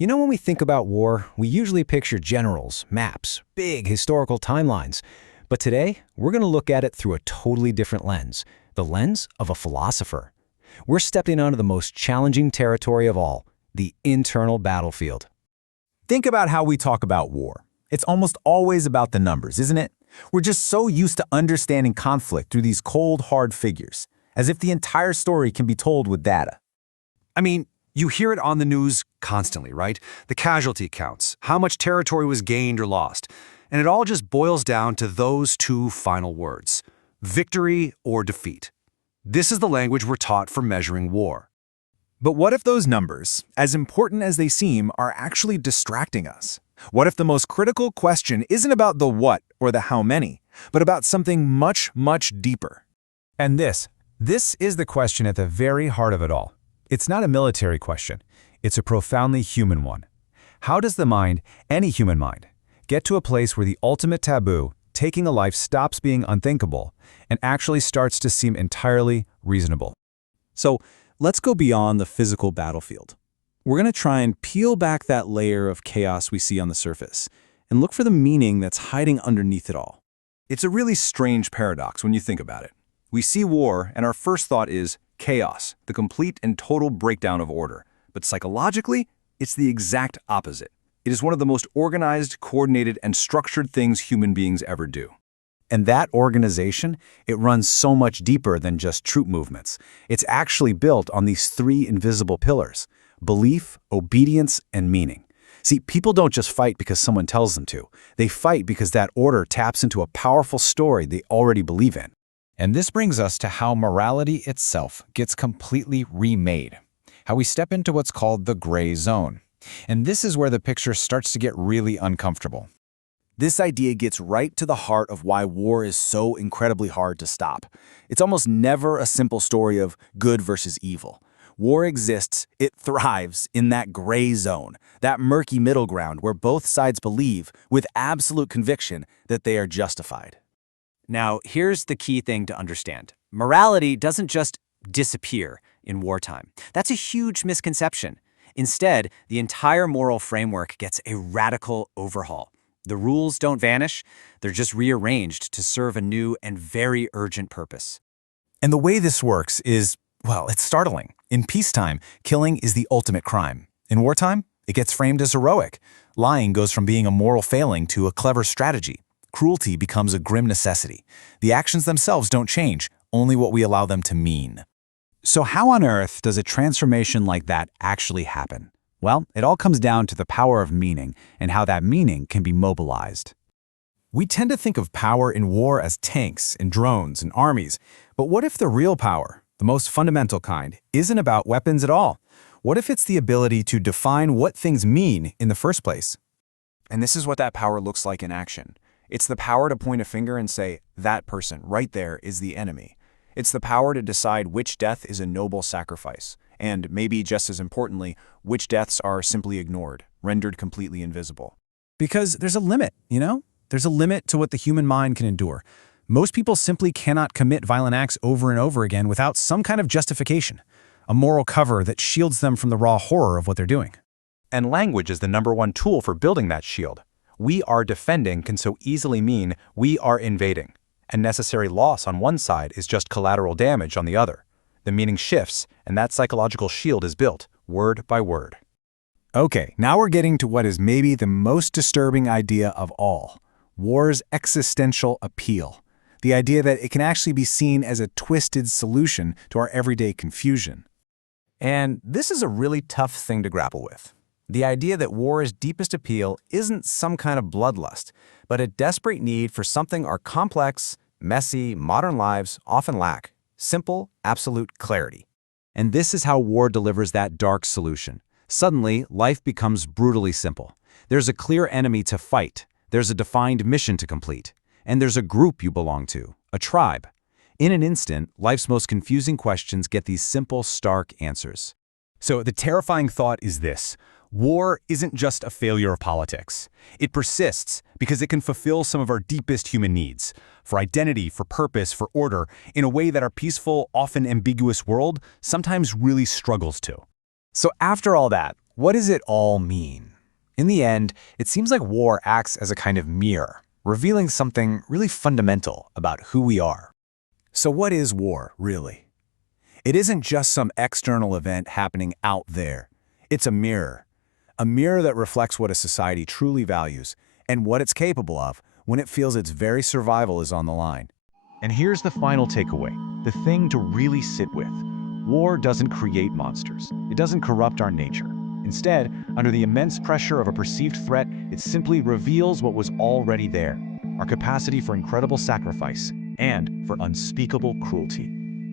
You know, when we think about war, we usually picture generals, maps, big historical timelines. But today, we're going to look at it through a totally different lens, the lens of a philosopher. We're stepping onto the most challenging territory of all, the internal battlefield. Think about how we talk about war. It's almost always about the numbers, isn't it? We're just so used to understanding conflict through these cold, hard figures, as if the entire story can be told with data. I mean, you hear it on the news constantly, right? The casualty counts, how much territory was gained or lost. And it all just boils down to those two final words: victory or defeat. This is the language we're taught for measuring war. But what if those numbers, as important as they seem, are actually distracting us? What if the most critical question isn't about the what or the how many, but about something much, much deeper? And this is the question at the very heart of it all. It's not a military question. It's a profoundly human one. How does the mind, any human mind, get to a place where the ultimate taboo, taking a life, stops being unthinkable and actually starts to seem entirely reasonable? So let's go beyond the physical battlefield. We're going to try and peel back that layer of chaos we see on the surface and look for the meaning that's hiding underneath it all. It's a really strange paradox when you think about it. We see war, and our first thought is chaos, the complete and total breakdown of order. But psychologically, it's the exact opposite. It is one of the most organized, coordinated, and structured things human beings ever do. And that organization, it runs so much deeper than just troop movements. It's actually built on these three invisible pillars: belief, obedience, and meaning. See, people don't just fight because someone tells them to. They fight because that order taps into a powerful story they already believe in. And this brings us to how morality itself gets completely remade, how we step into what's called the gray zone. And this is where the picture starts to get really uncomfortable. This idea gets right to the heart of why war is so incredibly hard to stop. It's almost never a simple story of good versus evil. War exists, it thrives in that gray zone, that murky middle ground where both sides believe, with absolute conviction, that they are justified. Now, here's the key thing to understand. Morality doesn't just disappear in wartime. That's a huge misconception. Instead, the entire moral framework gets a radical overhaul. The rules don't vanish, they're just rearranged to serve a new and very urgent purpose. And the way this works is, well, it's startling. In peacetime, killing is the ultimate crime. In wartime, it gets framed as heroic. Lying goes from being a moral failing to a clever strategy. Cruelty becomes a grim necessity. The actions themselves don't change, only what we allow them to mean. So how on earth does a transformation like that actually happen? Well, it all comes down to the power of meaning and how that meaning can be mobilized. We tend to think of power in war as tanks and drones and armies, but what if the real power, the most fundamental kind, isn't about weapons at all? What if it's the ability to define what things mean in the first place? And this is what that power looks like in action. It's the power to point a finger and say, that person right there is the enemy. It's the power to decide which death is a noble sacrifice, and maybe just as importantly, which deaths are simply ignored, rendered completely invisible. Because there's a limit, you know? There's a limit to what the human mind can endure. Most people simply cannot commit violent acts over and over again without some kind of justification, a moral cover that shields them from the raw horror of what they're doing. And language is the #1 tool for building that shield. We are defending can so easily mean we are invading, and necessary loss on one side is just collateral damage on the other. The meaning shifts, and that psychological shield is built, word by word. Okay, now we're getting to what is maybe the most disturbing idea of all: war's existential appeal. The idea that it can actually be seen as a twisted solution to our everyday confusion. And this is a really tough thing to grapple with. The idea that war's deepest appeal isn't some kind of bloodlust, but a desperate need for something our complex, messy, modern lives often lack: simple, absolute clarity. And this is how war delivers that dark solution. Suddenly, life becomes brutally simple. There's a clear enemy to fight, there's a defined mission to complete, and there's a group you belong to, a tribe. In an instant, life's most confusing questions get these simple, stark answers. So the terrifying thought is this: war isn't just a failure of politics. It persists because it can fulfill some of our deepest human needs, for identity, for purpose, for order, in a way that our peaceful, often ambiguous world sometimes really struggles to. So after all that, What does it all mean? In the end, it seems like war acts as a kind of mirror, revealing something really fundamental about who we are. So what is war, really? It isn't just some external event happening out there. It's a mirror that reflects what a society truly values and what it's capable of when it feels its very survival is on the line. And here's the final takeaway, the thing to really sit with. War doesn't create monsters. It doesn't corrupt our nature. Instead, under the immense pressure of a perceived threat, it simply reveals what was already there, our capacity for incredible sacrifice and for unspeakable cruelty.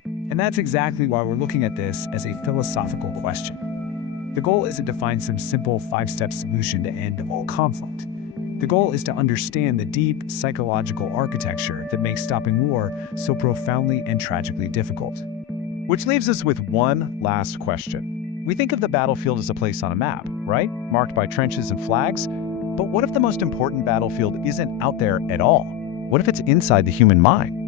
And that's exactly why we're looking at this as a philosophical question. The goal isn't to find some simple 5-step solution to end all conflict. The goal is to understand the deep psychological architecture that makes stopping war so profoundly and tragically difficult. Which leaves us with one last question. We think of the battlefield as a place on a map, right? Marked by trenches and flags. But what if the most important battlefield isn't out there at all? What if it's inside the human mind?